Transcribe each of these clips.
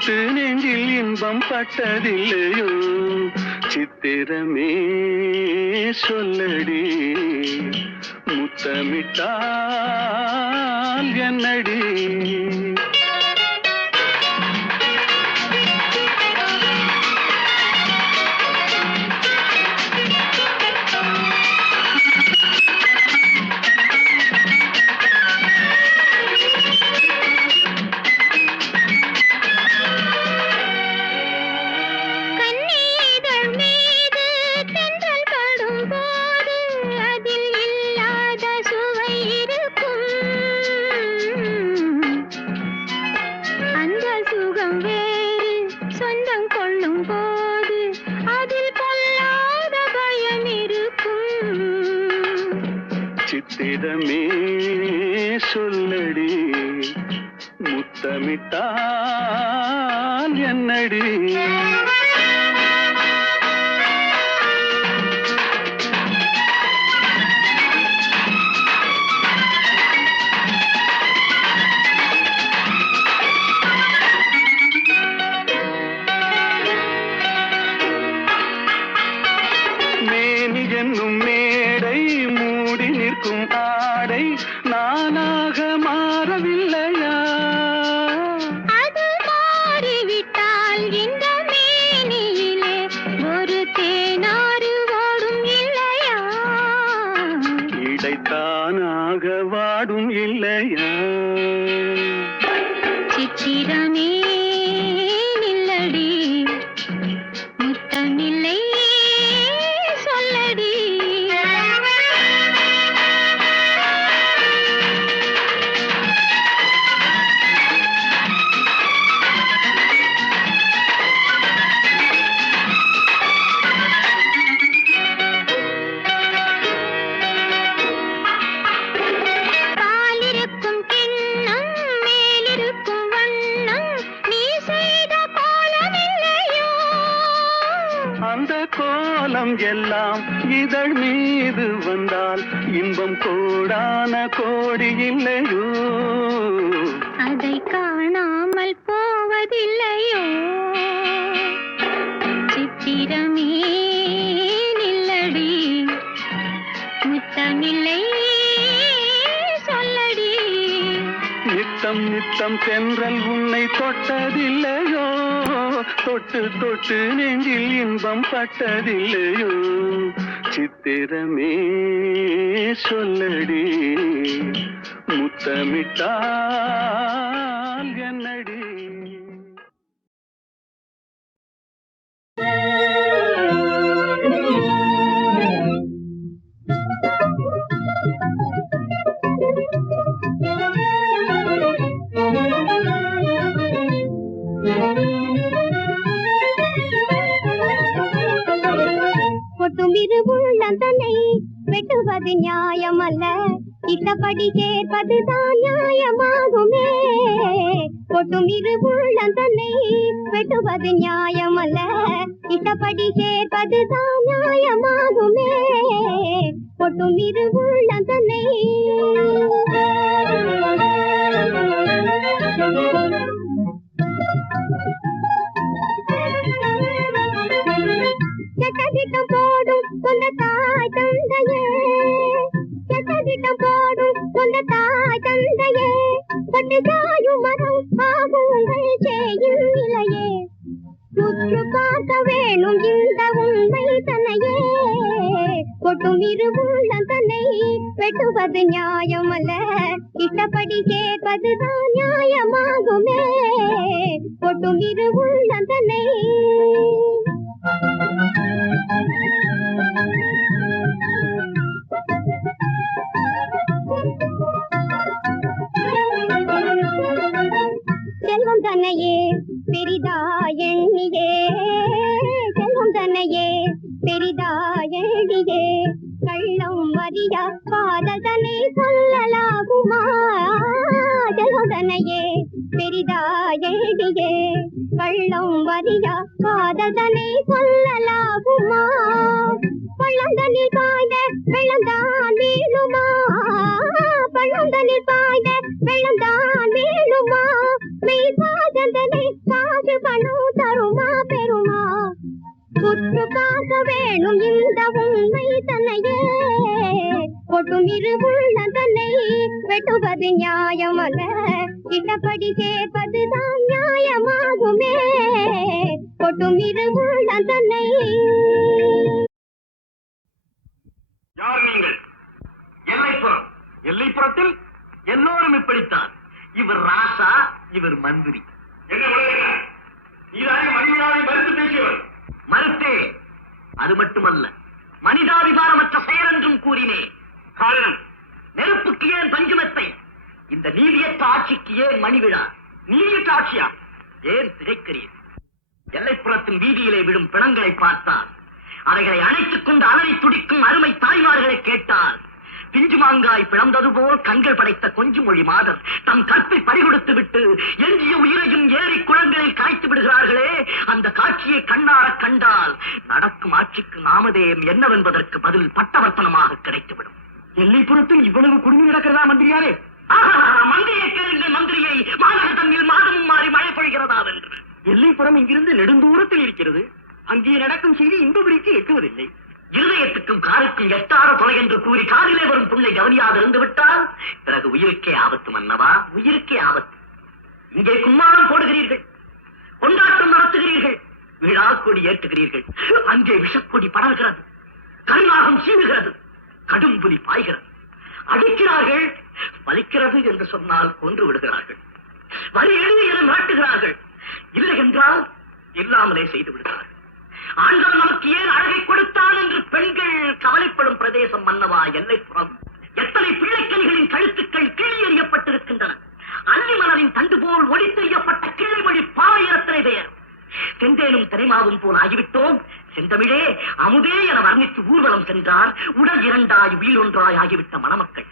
தொட்டு நெஞ்சில் இன்பம் பட்டதில்லையோ? சித்திரமே சொல்லடி. முத்தமிட்டால் என்னடி? முத்தமிட்டால் என்னடி? நித்தம் நித்தம் தென்றல் உன்னை தொட்டதில்லையோ? தொட்டு தொட்டு நெஞ்சில் இன்பம் பட்டதில்லையோ? சித்திரமே சொல்லடி முத்தமிட்டா கொட்டுமிரு உள்ளந்தனை வெட்டுவது நியாயம் அல்ல இஷ்டப்படி கேட்பதுதான் நியாயமாகுமே. கொட்டும் கொட்டுமிரு உள்ளந்தனை வெட்டுவது நியாயம் அல்ல இஷ்டப்படி கேட்பதுதான் நியாயமாகுமே. கொட்டுமிரு உள்ளந்தனை சட்டதிட்டம் சட்டதிட்டம் போடும் சொந்த தாய் தந்தையே. பட்டு சாயும் மரம் ஆகுங்கள் செய்யும் நிலையே. உற்று பார்க்க வேணும் இந்த உண்மை தன்னையே. கொட்டும் இருவுள்ளம் தன்னை வெட்டுவது நியாயமல்ல. இஷ்டப்படி கேட்பதுதான் நியாயமாகுமே. கொட்டும் இருவுள்ளம் தன்னை. Thank you. செல்வம் தன்னையே பெரிதா எண்ணியே. செல்வம் தன்னையே பெரிதா எண்ணியே. கள்ளம் வரியா காதல் தன்னை சொல்லலாகுமா? செல்வம் தன்னையே பெரிதா எழுதியே கள்ளம் வரியா காததனை சொல்லலாகுமா பள்ளந்தனில் பாய்ந்த வெள்ளந்தான் வேணுமா பள்ளந்தனில் பாய்ந்த வெள்ளந்தான் வேணுமா மெய் பாதந்தனை காது பணம் தருமா பெருமா குற்று காக்க வேணும் இந்த உண்மை தன்னையே. கொட்டும் இரு உள்ள தன்னை வெட்டுவது நியாயமல்ல. இட்டப்படி கேட்பதுதான் நியாயமாகுமே. கொட்டும் இரு உள்ள தன்னை யார் நீங்கள்? எல்லைப்புறம். எல்லைப்புறத்தில் எல்லோரும் இப்படித்தான். இவர் ராசா இவர் மந்திரி. என்ன நீதானே மனிதனாவை மறுத்து பேசியவர். மறுத்தே. அது மட்டுமல்ல மனிதாபிகாரமற்ற செயல் என்றும் கூறினேன் காரணம் நெருப்புக்கு ஏன் பஞ்சுமத்தை? இந்த நீதியற்ற ஆட்சிக்கு ஏன் மணிவிழா? நீதியற்ற ஆட்சியா? ஏன் திகைக்கிறீர்? எல்லைப்புறத்தின் வீதியிலே விடும் பிணங்களை பார்த்தால் அவைகளை அணைத்துக் கொண்டு அலறி துடிக்கும் அருமை தாய்மார்களை கேட்டால் பிஞ்சு மாங்காய் பிளந்தது போல் கண்கள் படைத்த கொஞ்சு மொழி மாதர் தம் கற்பை பறிகொடுத்து விட்டு எஞ்சிய உயிரையும் ஏறி குளங்களில் காய்த்து விடுகிறார்களே அந்த காட்சியை கண்ணார கண்டால் நடக்கும் ஆட்சிக்கு நாமதேயம் என்னவென்பதற்கு பதில் பட்டவர்த்தனமாக கிடைத்துவிடும். எல்லைப்புறத்தில் இவ்வளவு குடும்பம் நடக்கிறதா மந்திரியாரே? மந்திரியை கேளுங்கள் மந்திரியை. மாநகர தண்ணில் மாதமும் மாறி மழை பொழிகிறதாவென்று எல்லைப்புறம் இங்கிருந்து நெடுந்தூரத்தில் இருக்கிறது. அங்கே நடக்கும் செய்தி இன்பபடிக்கு எட்டுவதில்லை. இருதயத்துக்கும் காலுக்கும் எட்டாத தொலை என்று கூறி காரிலே வரும் புண்ணை கவனியாது இருந்து விட்டால் பிறகு உயிருக்கே ஆபத்து மன்னவா? உயிருக்கே ஆபத்து. இங்கே கும்மாளம் போடுகிறீர்கள். கொண்டாட்டம் நடத்துகிறீர்கள். விழா கொடி ஏற்றுகிறீர்கள். அங்கே விஷக்கொடி படர்கிறது கருணாகம் சீவுகிறது. கடும் புலி பாய்கிறது. அடிக்கிறார்கள். வலிக்கிறது என்று சொன்னால் கொன்று விடுகிறார்கள். வலி எழுதி என மிரட்டுகிறார்கள். இல்லை என்றால் இல்லாமலே செய்து விடுகிறார்கள். ஆண்டவன் நமக்கு ஏன் அழகை கொடுத்தான் என்று பெண்கள் கவலைப்படும் பிரதேசம் மன்னவா எல்லைப்புறம் எத்தனை பிள்ளைக்கணிகளின் கழுத்துக்கள் கிள்ளி எறியப்பட்டிருக்கின்றன? அள்ளி மலரின் தண்டு போல் ஒடித்தெறியப்பட்ட கிள்ளை மொழி பாவை எத்தனை பெயர். செந்தேனும் திரைமாவும் போல் ஆகிவிட்டோம். செந்தமிழே அமுதே என வர்ணித்து ஊர்வலம் சென்றார். உடல் இரண்டாய் உயிரொன்றாய் ஆகிவிட்ட மணமக்கள்.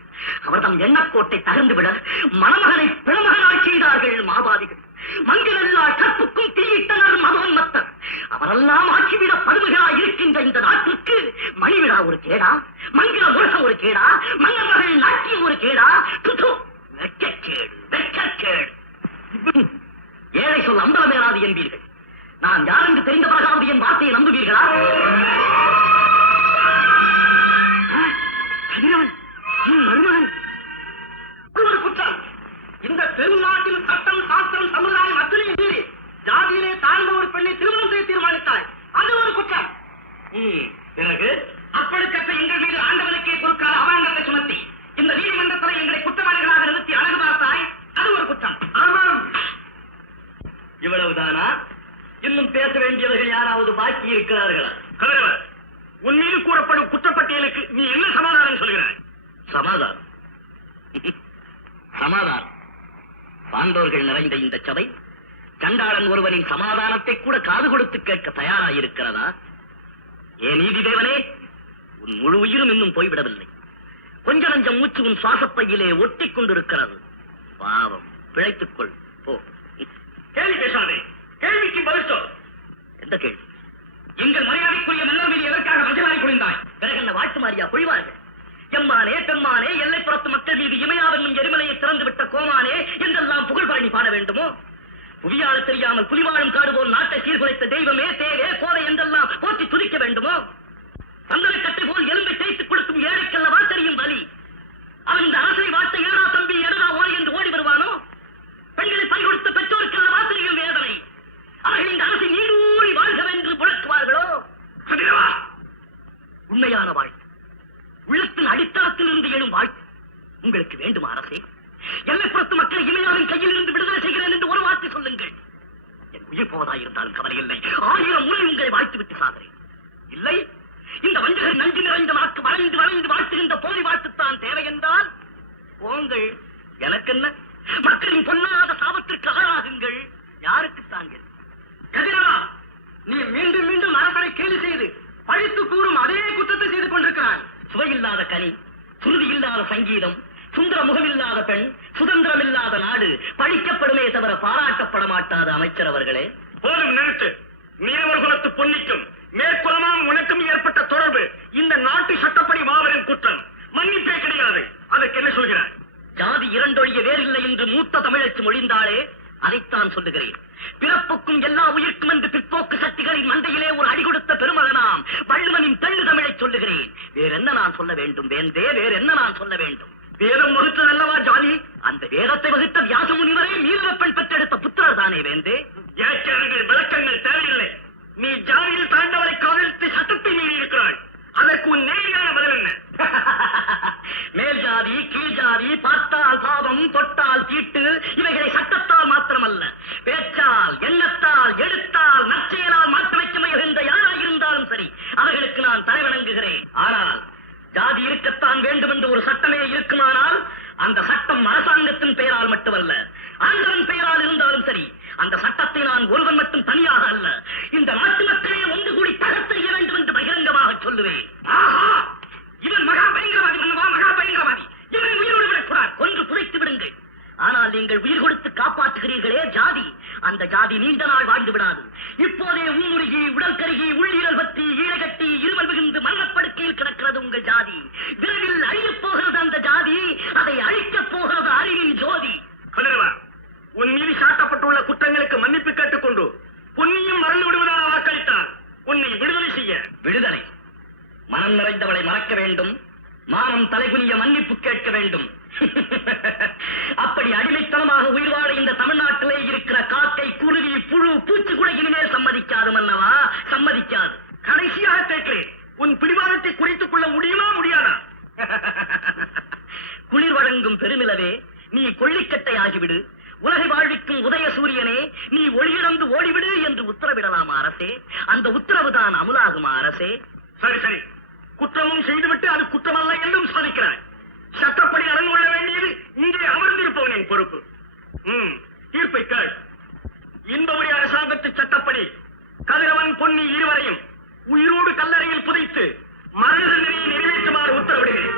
அவர்தம் எண்ணக்கோட்டை தகர்ந்துவிட மணமகனை பிறமகனாய் செய்தார்கள் மாபாதிகள். மங்கிலல்லா கற்புக்கும் தீயிட்டனர் மதோன்மத்தர் அவரெல்லாம் ஆட்சிவிட பருமைகளாய் இருக்கின்ற இந்த நாட்டிற்கு மணிவிழா ஒரு கேடா மங்கில முரசம் ஒரு கேடா மன்னர்கள் நாட்டியம் ஒரு கேடா. துது வெட்கக்கேடு வெட்கக்கேடு. ஏழை சொல் அம்பலமேலாது என்பீர்கள். நான் யாரென்று தெரிந்த பிறகாவது என் வார்த்தையை நம்புவீர்களா? கதிரவன் மருமகன். ஒரு குற்றம் இந்த பெருநாட்டில் சட்டம் சாஸ்திரம் சமுதாயம் அத்தனையும் மீறி ஜாதியிலே தாழ்ந்த ஒரு பெண்ணை திருமணம் செய்ய தீர்மானித்தாய். அது ஒரு குற்றம். பிறகு? அப்படிக்கற்ற எங்கள் மீது ஆண்டவனுக்கே பொறுக்காத அபாண்டத்தை சுமத்தி இந்த நீதிமன்றத்தில் எங்களை குற்றவாளிகளாக நிறுத்தி அழகு பார்த்தாய். அது ஒரு குற்றம். ஆமாம். இவ்வளவுதானா? இன்னும் பேச வேண்டியவர்கள் யாராவது பாக்கி இருக்கிறார்களா? கதிரவர் உன் மீது கூறப்படும் குற்றப்பட்டியலுக்கு நீ என்ன சமாதானம் சொல்கிறாய்? சமாதானம்? சமாதானம்? சான்றோர்கள் நிறைந்த இந்த சபை சண்டாளன் ஒருவனின் சமாதானத்தை கூட காது கொடுத்து கேட்க தயாராயிருக்கிறதா? ஏ நீதி தேவனே உன் முழு உயிரும் இன்னும் போய்விடவில்லை. கொஞ்ச நஞ்சம் மூச்சு உன் சுவாசப்பையிலே ஒட்டிக் கொண்டிருக்கிறது. பாவம் பிழைத்துக் கொள் போ. கேள்வி பேசாதே. கேள்விக்கு பதில் சொல். எந்த கேள்வி? எங்கள் மரியாதைக்குரிய மன்னர் மீது எதற்காக மஞ்சளாரி குளிந்தாய் பிறகு என்ன வாழ்த்து மாறியா பொழிவார்கள் எம்மானே பெம்மானே எல்லைப்புறத்து மக்கள் மீது இமையாவென்னும் எரிமலையை திறந்து விட்ட கோமானே என்றெல்லாம் புகழ் பரணி பாட வேண்டுமோ? புவியால் தெரியாமல் புலிவாழும் காடு போல் நாட்டை சீர்குலைத்த தெய்வமே தேவே கோதை என்றெல்லாம் போற்றி துதிக்க வேண்டுமோ சந்தனக்கட்டை போல் எலும்பை தேய்த்துக் கொடுக்கும் ஏழைக்கல்லவா தெரியும் வலி அவன் இந்த அரசை வாட்ட ஏடா தம்பி எடா ஓய் என்று ஓடி வருவானோ பெண்களை பறி கொடுத்த பெற்றோருக்கல்லவா தெரியும் வேதனை அவர்கள் இந்த அரசை நீடூழி வாழ்கவென்று முழக்குவார்களோ கதிரவா, உண்மையான வாழ்த்து உள்ளத்தின் அடித்தளத்தில் இருந்து எழும் வாழ்த்து உங்களுக்கு வேண்டுமா அரசே எல்லைப்புறத்து மக்களை இமையாவின் கையில் இருந்து விடுதலை செய்கிறேன் என்று ஒரு வார்த்தை சொல்லுங்கள் என் உயிர் போவதாயிருந்தாலும் கவலை இல்லை ஆயிரம் முறை உங்களை வாழ்த்து விட்டு சாகிறேன் இல்லை இந்த வஞ்சகர் நஞ்சு நிறைந்த நாக்கு வளைந்து வளைந்து வாழ்த்துகின்ற போலி வாழ்த்துத்தான் தேவை என்றால் போங்கள் எனக்கென்ன மக்களின் பொன்னாத சாபத்திற்கு ஆளாகுங்கள் யாருக்கு தாங்கள் கதிரவா நீ மீண்டும் மீண்டும் அரசரை கேலி செய்து பழித்து கூறும் அதே குற்றத்தை செய்து கொண்டிருக்கிறாய் சுவையில்லாத கனி சுருதி இல்லாத சங்கீதம் சுந்தர முகமில்லாத பெண் சுதந்திரம் இல்லாத நாடு பழிக்கப்படுமே தவிர பாராட்டப்பட மாட்டாத அமைச்சர் அவர்களே. போதும் நிறுத்து. மீனவர் குலத்து பொன்னிக்கும் மேற்குலமாம் உனக்கும் ஏற்பட்ட தொடர்பு. இந்த நாட்டு சட்டப்படி மாபெரும் குற்றம். மன்னிப்பே கிடையாது. அதற்கு என்ன சொல்கிறார் ஜாதி இரண்டொழிய வேறில்லை என்று மூத்த தமிழச்சு மொழிந்தாளே அதைத்தான் சொல்லுகிறேன். பிறப்புக்கும் எல்லா உயிர்க்கும் என்று பிற்போக்கு சக்திகளின் மண்டையிலே ஒரு அடி கொடுத்த பெருமகனாம் வள்ளுவனின் தெள்ளு தமிழை சொல்லுகிறேன். வேற என்ன நான் சொல்ல வேண்டும்? வேந்தே வேற என்ன நான் சொல்ல வேண்டும்? வேதம் வகுத்தது அல்லவா ஜாதி அந்த வேதத்தை வகுத்த வியாச முனிவரே மீனவப்பெண் பெற்றெடுத்த புத்திரர் தானே வேந்தே? வியாக்கியானங்கள் விளக்கங்கள் தேவையில்லை. நீ ஜாதியில் தாண்டவரை காதலித்து சட்டத்தை மீறி இருக்கிறாய். அதற்கு உன் நேரடியான பதில் என்ன? மேல் ஜாதி கீழ் ஜாதி பார்த்தால் பாவம் தொட்டால் தீட்டு இவைகளை சட்டத்தால் மாத்திரமல்ல. பேச்சால் எண்ணத்தால் எழுத்தால் நற்செயலால் மாற்றமைக்க முயல்கின்ற யாராயிருந்தாலும் சரி அவர்களுக்கு நான் தலைவணங்குகிறேன். ஜாதி இருக்கத்தான் வேண்டும் என்று ஒரு சட்டமே இருக்குமானால் அந்த சட்டம் அரசாங்கத்தின் பெயரால் மட்டுமல்ல ஆண்டவன் பெயரால் இருந்தாலும் சரி அந்த சட்டத்தை நான் ஒருவன் மட்டும் தனியாக அல்ல இந்த நாட்டு மக்களே ஒன்று கூடி தகர்த்தெறிய வேண்டும் என்று பகிரங்கமாக சொல்லுவேன். ஆஹா இவன் மகா பயங்கரவாதி மன்னவா மகா பயங்கரவாதி இவனை உயிரோடு விடக்கூடாது கொன்று புதைத்து விடுங்கள் ஆனால் நீங்கள் உயிர் கொடுத்து காப்பாற்றுகிறீர்களே ஜாதி. அந்த ஜாதி நீண்ட நாள் வாழ்ந்து விடாது. இப்போதே ஊமுருகி உடல் கருகி உள்ளீரல் பற்றி ஈழகட்டி இருமல் மிகுந்து மரணப்படுக்கையில் கிடக்கிறது உங்கள் ஜாதி. விரைவில் அழியப் போகிறது அந்த ஜாதி. அதை அழிக்கப் போகிறது அறிவின் ஜோதி. உன் மீது சாட்டப்பட்டுள்ள குற்றங்களுக்கு மன்னிப்பு கேட்டுக்கொண்டு பொன்னியும் மறந்து விடுவதாக வாக்களித்தார் உன்னை விடுதலை செய்ய. விடுதலை. மனம் நிறைந்தவளை மறக்க வேண்டும். மானம் தலைகுனிய மன்னிப்பு கேட்க வேண்டும். அப்படி அடிமைத்தனமாக உயிர் வாழ இந்த தமிழ்நாட்டிலே இருக்கிற காக்கை குருவி புழு பூச்சி கூட இனிமேல் சம்மதிக்காது மன்னவா? சம்மதிக்காது. கடைசியாக கேட்கிறேன் உன் பிடிவாதத்தை குறைத்துக் கொள்ள முடியுமா முடியாதா? குளிர் வழங்கும் பெருமிலவே நீ கொள்ளிக்கட்டை ஆகிவிடு. உலகை வாழ்விக்கும் உதய சூரியனே நீ ஒளியிழந்து ஓடிவிடு என்று உத்தரவிடலாமா அரசே? அந்த உத்தரவுதான் அமுலாகுமா அரசே? சரி சரி. குற்றமும் செய்துவிட்டு அது குற்றமல்ல என்றும் சாதிக்கிறாய். சட்டப்படி நடந்து கொள்ள வேண்டியது இங்கே அமர்ந்திருப்பவனின் பொறுப்பு. தீர்ப்பை கேள். இன்பமுறை அரசாங்கத்து சட்டப்படி கதிரவன் பொன்னி இருவரையும் உயிரோடு கல்லறையில் புதைத்து மரண தண்டனையை நிறைவேற்றுமாறு உத்தரவிடுகிறேன்.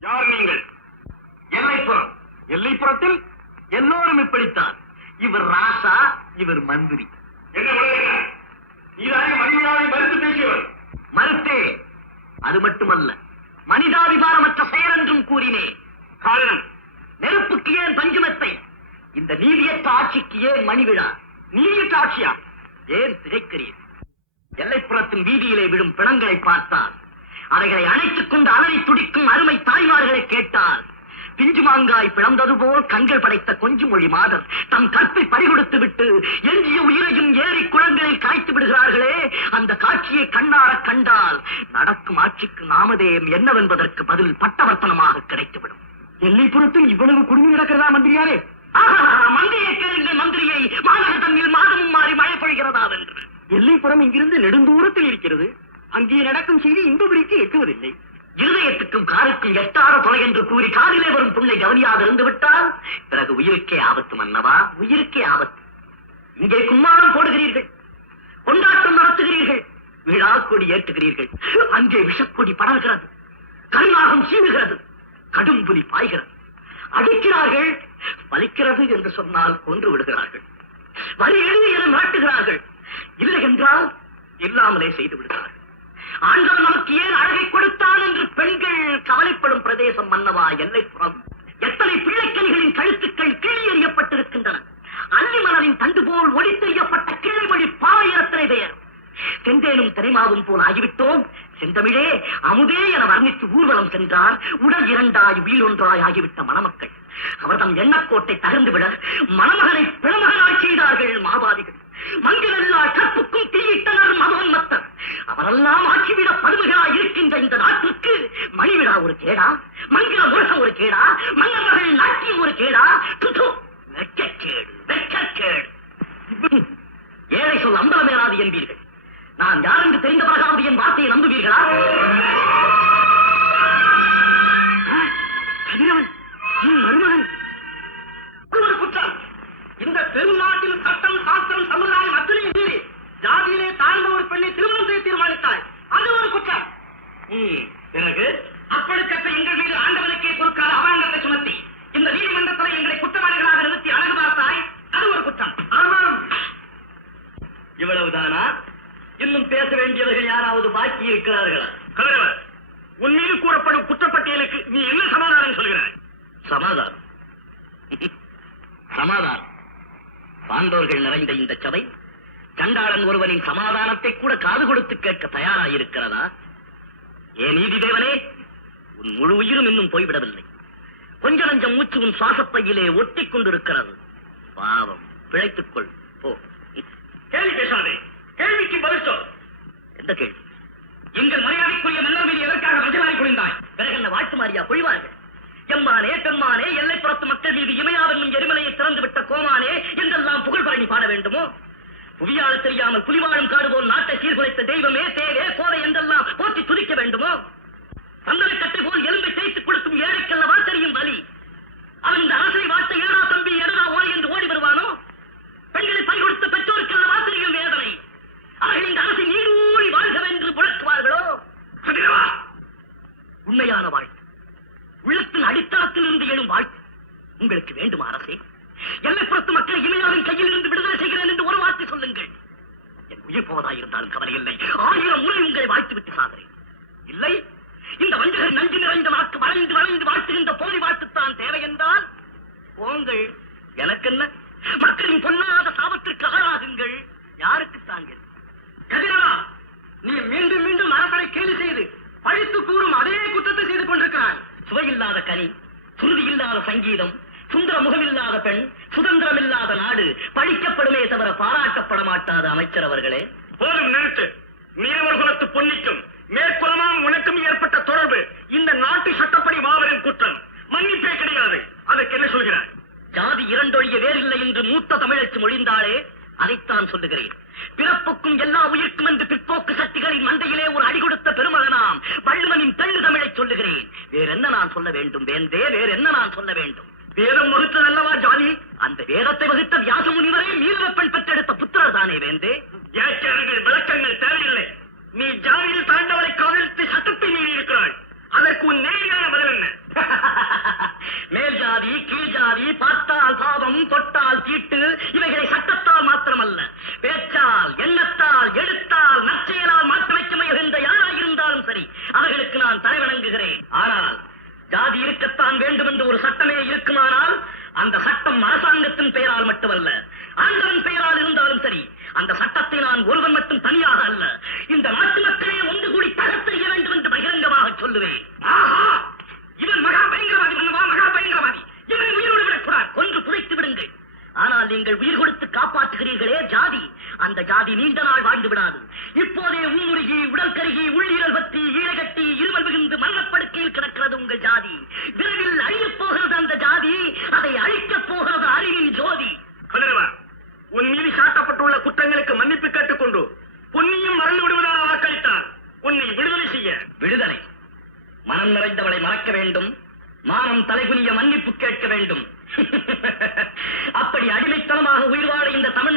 யார் நீங்கள்? எல்லைப்புறம். எல்லைப்புறத்தில் எல்லோரும் இப்படித்தான். இவர் ராசா இவர் மந்திரி. மறுத்து அது மட்டுமல்ல மனிதாபிமானமற்ற செயல் என்றும் கூறினேன் காரணம்? நெருப்புக்கு ஏன் பஞ்சுமத்தை? இந்த நீதியற்ற ஆட்சிக்கு ஏன் மணிவிழா? நீதியற்ற ஆட்சியா? ஏன் திகைக்கிறீர்? எல்லைப்புறத்தின் வீதியிலே விழும் பிணங்களை பார்த்தால் அவைகளை அணைத்துக் கொண்டு அலறி துடிக்கும் அருமை தாய்மார்களை கேட்டால் பிஞ்சு மாங்காய் பிளந்தது போல் கண்கள் படைத்த கொஞ்சு மொழி மாதர் தம் கற்பை பறிகொடுத்து விட்டு எஞ்சிய உயிரையும் ஏரி குளங்களில் காய்த்து விடுகிறார்களே அந்த காட்சியை கண்ணார கண்டால் நடக்கும் ஆட்சிக்கு நாமதேயம் என்னவென்பதற்கு பதில் பட்டவர்த்தனமாக கிடைத்துவிடும். எல்லைப்புறத்தில் இவ்வளவு குடும்பம் நடக்கிறதா மந்திரியாரே? மந்திரியை கேளுங்கள் மந்திரியை. மாநகர தன்னில் மாதமும் மாறி மழை பொழிகிறதா என்று எல்லைப்புறம் இங்கிருந்து நெடுந்தூரத்தில் இருக்கிறது. அங்கே நடக்கும் செய்தி இன்பபுரிக்கு எட்டுவதில்லை. இருதயத்துக்கும் காருக்கும் எட்டார தொலை என்று கூறி காதிலே வரும் புண்ணை கவனியாக இருந்து விட்டால் பிறகு உயிருக்கே ஆபத்து மன்னவா? உயிருக்கே ஆபத்து. இங்கே கும்மாளம் போடுகிறீர்கள். கொண்டாட்டம் நடத்துகிறீர்கள். விழா கொடி ஏற்றுகிறீர்கள். அங்கே விஷக்கொடி படர்கிறது. கருணாகம் சீவுகிறது. கடும் புலி பாய்கிறது. அடிக்கிறார்கள். வலிக்கிறது என்று சொன்னால் கொன்று விடுகிறார்கள். வரி எழுதி என மிரட்டுகிறார்கள். இல்லை என்றால் இல்லாமலே செய்து விடுகிறார்கள். ஆண்டவன் நமக்கு ஏன் அழகை கொடுத்தான் என்று பெண்கள் கவலைப்படும் பிரதேசம் மன்னவா? எல்லைப்புறம் எத்தனை பிள்ளைக்கணிகளின் கழுத்துக்கள் கிள்ளி எறியப்பட்டிருக்கின்றன? அன்னிமலரின் தண்டு போல் ஒடித்தெறியப்பட்ட கிள்ளைமொழி பாவையரத்தனை பெயர். செந்தேனும் திரைமாவும் போல் ஆகிவிட்டோம். செந்தமிழே அமுதே என வர்ணித்து ஊர்வலம் சென்றார். உடல் இரண்டாய் உயிரொன்றாய் ஆகிவிட்ட மணமக்கள். அவர்தம் எண்ணக்கோட்டை தகர்ந்துவிட மணமகனை பிறமகனாய் செய்தார்கள் மாவாதிகள் மங்களல்லா கற்புக்கும் தீயிட்டனர் மதோன்மத்தர் அவரெல்லாம் ஆட்சிவிட பதுமைகளாய் இருக்கின்ற இந்த நாட்டுக்கு மணிவிழா ஒரு கேடா மங்கள முருகன் ஒரு கேடா மன்னர்கள் நாட்டியம் ஒரு கேடா. துது வெட்கக்கேடு வெட்கக்கேடு. ஏழை சொல் அம்பலமேலாது என்பீர்கள். நான் யாரென்று தெரிந்த பிறகாவது என் வார்த்தையை நம்புவீர்களா? கதிரவன் குற்றம் பெருநாட்டின் சட்டம் சாஸ்திரம் சமுதாயம் அத்தனையும் மீறி ஜாதியிலே தாழ்ந்த ஒரு பெண்ணை திருமணம் செய்ய தீர்மானித்தாய். அது ஒரு குற்றம். பிறகு அப்படிப்பட்ட எங்கள் மீது ஆண்டவனுக்கே பொறுக்காத அபாண்டத்தை சுமத்தி இந்த நீதிமன்றத்தில் எங்களை குற்றவாளிகளாக நிறுத்தி அழகு பார்த்தாய். அது ஒரு குற்றம். ஆமாம். இவ்வளவுதானா? இன்னும் பேச வேண்டியவர்கள் யாராவது பாக்கி இருக்கிறார்களா? கதிரவர் உன் மீது கூறப்படும் குற்றப்பட்டியலுக்கு நீ என்ன சமாதானம் சொல்கிறாய்? சமாதானம். சமாதானம். சான்றோர்கள் நிறைந்த இந்த சபை சண்டாளன் ஒருவனின் சமாதானத்தை கூட காது கொடுத்து கேட்க தயாராயிருக்கிறதா? ஏ நீதி தேவனே உன் முழு உயிரும் இன்னும் போய்விடவில்லை. கொஞ்ச நஞ்சம் மூச்சு உன் சுவாசப்பையிலே ஒட்டிக் கொண்டிருக்கிறது. பாவம் பிழைத்துக் கொள் போ. கேள்வி பேசாதே. கேள்விக்கு பதில் சொல். எந்த கேள்வி? எங்கள் மரியாதைக்குரிய மன்னர் மீது எதற்காக மஞ்சளாய் பொழிந்தாய் பிறகு என்ன வாழ்த்து மாறியா பொழிவார்கள்? எம்மானே பெம்மானே எல்லைப்புறத்து மக்கள் மீது இமையாவென்னும் எரிமலையை திறந்து விட்ட கோமானே என்றெல்லாம் புகழ் பழனி பாட வேண்டுமோ? புவியால தெரியாமல் புலிவாழும் காடுபோல் நாட்டை சீர்குலைத்த தெய்வமே தேவே கோதை என்றெல்லாம் போற்றி துதிக்க வேண்டும்? சுதந்திரம் இல்லாத நாடு பழிக்கப்படுமே தவிர பாராட்டப்பட மாட்டாத அமைச்சர் அவர்களே. போதும் நிறுத்து. மீனவர் குலத்து பொன்னிக்கும். மேற்குலமாம் உனக்கும் ஏற்பட்ட தொடர்பு. இந்த நாட்டு சட்டப்படி மாபெரும் குற்றம். மன்னிப்பே கிடையாது. அதற்கு என்ன சொல்கிறார் ஜாதி இரண்டொழிய வேறில்லை என்று மூத்த தமிழச்சு மொழிந்தாளே அதைத்தான் சொல்லுகிறேன். பிறப்புக்கும் எல்லா உயிர்க்கும் என்று பிற்போக்கு சக்திகளின் மண்டையிலே ஒரு அடி கொடுத்த பெருமகனாம் வள்ளுவனின் தெள்ளு தமிழை சொல்லுகிறேன். வேற என்ன நான் சொல்ல வேண்டும்? வேந்தே வேற என்ன நான் சொல்ல வேண்டும்? வேதம் வகுத்தது அல்லவா ஜாதி அந்த வேதத்தை வகுத்த வியாச முனிவரே மீனவப்பெண் பெற்றெடுத்த புத்திரர் தானே வேந்தே? அவர்கள் விளக்கங்கள் தேவையில்லை. நீ ஜாதியில் தாண்டவரை காதலித்து சட்டத்தை மீறி இருக்கிறாய் அதற்கு உன் நேரடியான பதில் என்ன? மேல் ஜாதி கீழ் ஜாதி பார்த்தால் பாவம் தொட்டால் தீட்டு இவைகளை சட்டத்தால் மாத்திரமல்ல. பேச்சால் எண்ணத்தால் எழுத்தால் நற்செயலால் மாற்றமைக்க முயல்கின்ற யாராயிருந்தாலும் சரி அவர்களுக்கு நான் தலைவணங்குகிறேன். ஆனால் ஜாதி இருக்கத்தான் வேண்டும் என்று ஒரு சட்டமே இருக்குமானால் அந்த சட்டம் அரசாங்கத்தின் பெயரால் மட்டுமல்ல ஆண்டவன் பெயரால் இருந்தாலும் சரி அந்த சட்டத்தை நான் ஒருவன் மட்டும் தனியாக அல்ல இந்த நாட்டு மக்களே ஒன்று கூடி தகர்த்தெறிய வேண்டும் என்று பகிரங்கமாக சொல்லுவேன். ஆஹா! இவன் மகா பயங்கரவாதி மகா பயங்கரவாதி இவன் உயிரோடு விடக்கூடாது. கொன்று புதைத்து விடுங்கள். ஆனால் நீங்கள் உயிர் கொடுத்து காப்பாற்றுகிறீர்களே ஜாதி. அந்த ஜாதி நீண்ட நாள் வாழ்ந்து விடாது. இப்போதே ஊமுருகி உடல் கருகி உள்ளீரல் பற்றி ஈழகட்டி இருமல் மிகுந்து மரணப்படுக்கையில் கிடக்கிறது உங்கள் ஜாதி. விரைவில் அழியப் போகிறது அந்த ஜாதி. அதை அழிக்கப் போகிறது அறிவின் ஜோதி. உன் மீது சாட்டப்பட்டுள்ள குற்றங்களுக்கு மன்னிப்பு கேட்டுக்கொண்டு பொன்னியும் மறந்து விடுவதாக வாக்களித்தார் உன்னை விடுதலை செய்ய. விடுதலை. மனம் நிறைந்தவளை மறக்க வேண்டும். மானம் தலைகுனிய மன்னிப்பு கேட்க வேண்டும். சுதந்திரமாக உயிர் வாழ இந்த தமிழ்